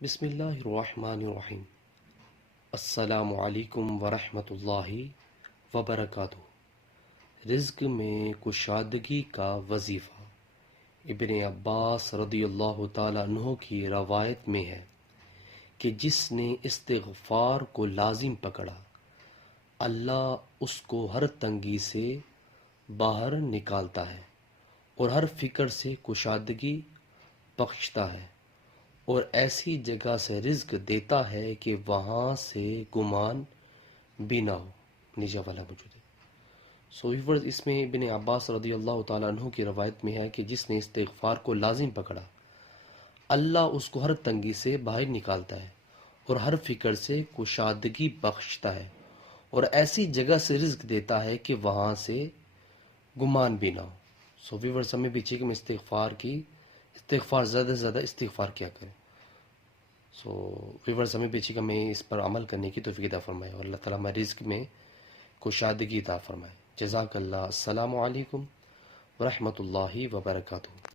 بسم اللہ الرحمن الرحیم۔ السلام علیکم ورحمۃ اللہ وبرکاتہ۔ رزق میں کشادگی کا وظیفہ۔ ابن عباس رضی اللہ تعالیٰ عنہ کی روایت میں ہے کہ جس نے استغفار کو لازم پکڑا، اللہ اس کو ہر تنگی سے باہر نکالتا ہے اور ہر فکر سے کشادگی بخشتا ہے، اور ایسی جگہ سے رزق دیتا ہے کہ وہاں سے گمان بھی نہ ہو۔ نیچے والا موجود ہے۔ ویورز، اس میں ابن عباس رضی اللہ تعالیٰ عنہ کی روایت میں ہے کہ جس نے استغفار کو لازم پکڑا، اللہ اس کو ہر تنگی سے باہر نکالتا ہے اور ہر فکر سے کشادگی بخشتا ہے، اور ایسی جگہ سے رزق دیتا ہے کہ وہاں سے گمان بھی نہ ہو۔ ویورز، ہمیں بھی چاہیے کہ ہم استغفار زیادہ سے زیادہ استغفار کیا کریں۔ ویورز، ہمیں بھی چاہیے کہ ہمیں اس پر عمل کرنے کی توفیق عطا فرمائے، اور اللہ تعالیٰ ہمارے رزق میں کشادگی عطا فرمائے۔ جزاک اللہ۔ السلام علیکم ورحمۃ اللہ وبرکاتہ۔